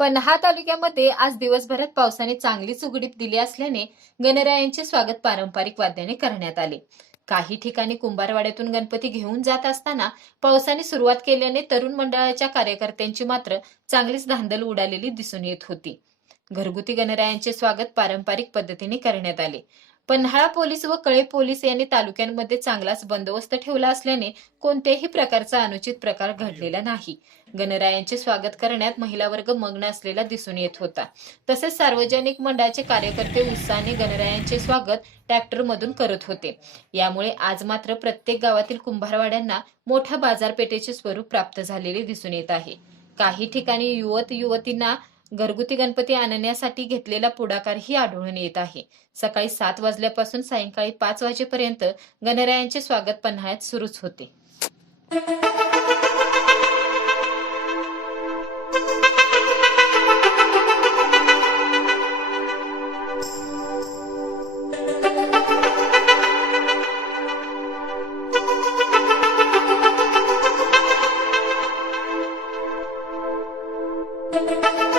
पन्हा तालुक्यामध्ये आज दिवसभरात पावसाने चांगलीच उघडीप दिली असल्याने गणरायांचे स्वागत पारंपरिक वाद्याने करण्यात आले. काही ठिकाणी कुंभारवाड्यातून गणपती घेऊन जात असताना पावसाने सुरुवात केल्याने तरुण मंडळाच्या कार्यकर्त्यांची मात्र चांगलीच धांदल उडालेली दिसून येत होती. घरगुती गणरायांचे स्वागत पारंपरिक पद्धतीने करण्यात आले. पन्हाळा पोलीस व कळे पोलीस यांनी तालुक्यांमध्ये चांगलाच बंदोबस्त ठेवला असल्याने कोणत्याही प्रकारचा अनुचित प्रकार घडलेला नाही. गणरायांचे स्वागत करण्यात महिला वर्ग मग्न असलेला दिसून येत होता. तसेच सार्वजनिक मंडळाचे कार्यकर्ते उत्साहाने गणरायांचे स्वागत ट्रॅक्टर मधून करत होते. यामुळे आज मात्र प्रत्येक गावातील कुंभारवाड्यांना मोठ्या बाजारपेठेचे स्वरूप प्राप्त झालेले दिसून येत आहे. काही ठिकाणी युवत युवतींना घरगुती गणपती आणण्यासाठी घेतलेला पुढाकार ही आढळून येत आहे. सकाळी सात वाजल्यापासून सायंकाळी पाच वाजेपर्यंत गणरायांचे स्वागत पन्हाळ्यात सुरूच होते. thank you